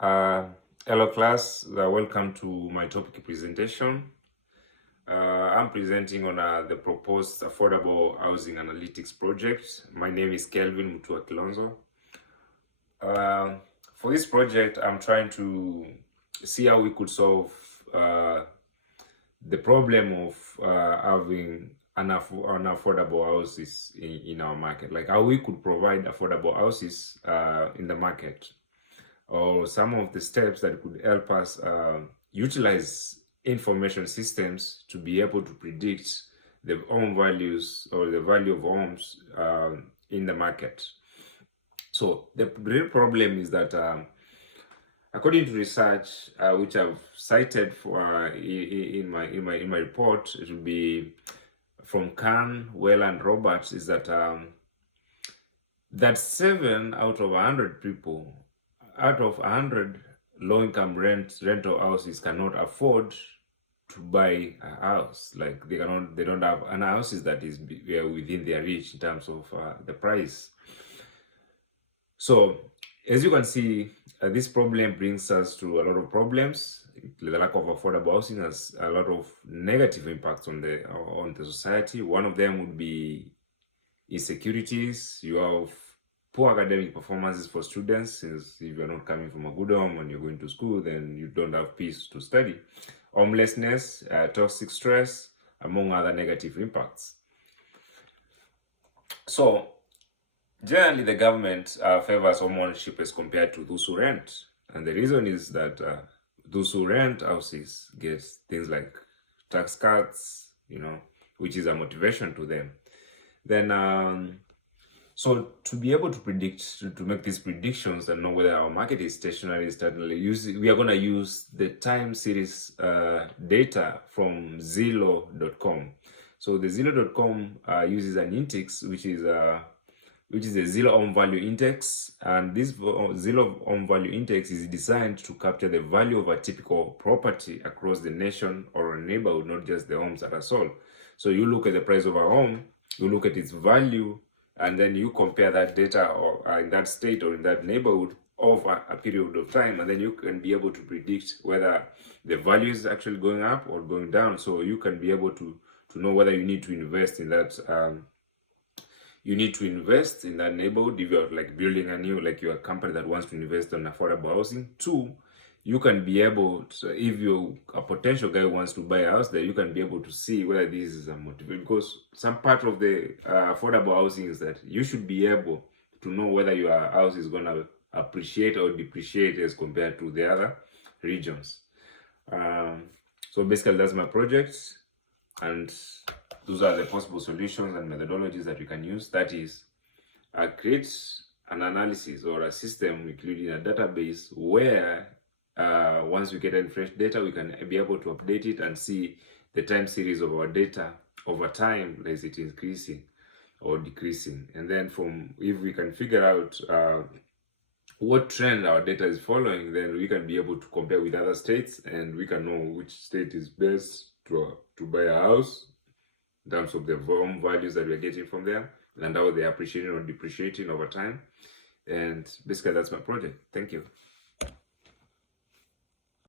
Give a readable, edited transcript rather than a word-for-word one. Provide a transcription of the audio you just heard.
Uh, Hello class, welcome to my topic presentation. I'm presenting on the proposed affordable housing analytics project. My name is Kelvin Mutua Kilonzo. For this project, I'm trying to see how we could solve the problem of having unaffordable houses in our market, like how we could provide affordable houses in the market, or some of the steps that could help us utilize information systems to be able to predict the home values or the value of homes in the market. So the real problem is that according to research which I've cited for in my report, it will be from Kahn, Well, and Roberts, is that that 7 out of 100 people, out of 100 low-income rental houses, cannot afford to buy a house. Like they don't have an houses that is within their reach in terms of the price. So as you can see, this problem brings us to a lot of problems. The lack of affordable housing has a lot of negative impacts on the society. One of them would be insecurities. You have poor academic performances for students, since if you're not coming from a good home and you're going to school, then you don't have peace to study. Homelessness, toxic stress, among other negative impacts. So generally, the government favors home ownership as compared to those who rent. And the reason is that those who rent houses get things like tax cuts, which is a motivation to them. Then, so to be able to predict, to make these predictions and know whether our market is stationary, we are going to use the time series data from Zillow.com. So the Zillow.com uses an index, which is a Zillow Home Value Index, and this Zillow Home Value Index is designed to capture the value of a typical property across the nation or a neighborhood, not just the homes that are sold. So you look at the price of a home, you look at its value, and then you compare that data or in that state or in that neighborhood over a period of time, and then you can be able to predict whether the value is actually going up or going down. So you can be able to know whether you need to invest in that. You need to invest in that neighborhood if you're like building a new, like you're a company that wants to invest in affordable housing. Two, you can be able to, if you a potential guy who wants to buy a house there, you can be able to see whether this is a motivation, because some part of the affordable housing is that you should be able to know whether your house is going to appreciate or depreciate as compared to the other regions. So basically that's my project, and those are the possible solutions and methodologies that we can use. That is, create an analysis or a system, including a database, where once we get any fresh data, we can be able to update it and see the time series of our data over time, is it increasing or decreasing. And then if we can figure out what trend our data is following, then we can be able to compare with other states, and we can know which state is best to buy a house in terms of the home values that we're getting from there, and how they're appreciating or depreciating over time. And basically that's my project. Thank you.